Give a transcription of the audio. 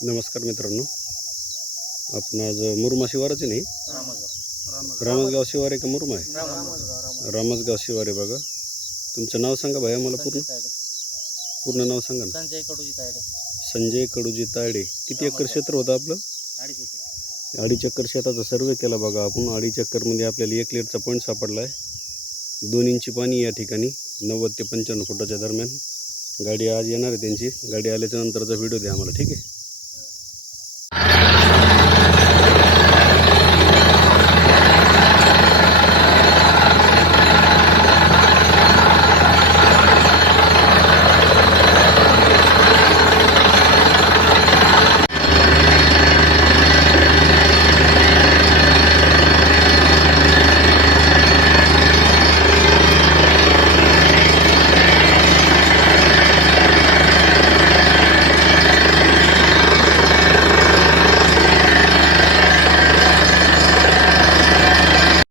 नमस्कार मित्रांनो. आपण आज मुरमा शिवाराचे नाही? रामसगाव शिवारे शिवार आहे का मुरमा आहे? रामसगाव शिवारे शिवार आहे बघा. तुमचं नाव सांगा भाया मला पूर्ण. पूर्ण नाव सांगा ना. संजय कडूजी तायडे. संजय कडूजी तायडे. किती एकर क्षेत्र होतं आपलं? अडीच एकर. शेताचा सर्वे केला बघा आपण. अडीच एकरमध्ये आपल्याला एक लिटरचा पॉईंट सापडला आहे. दोन इंची पाणी या ठिकाणी नव्वद ते पंच्याण्णव फुटाच्या दरम्यान. गाडी आज येणार आहे त्यांची. गाडी आल्याच्या नंतरचा व्हिडिओ द्या आम्हाला ठीक आहे?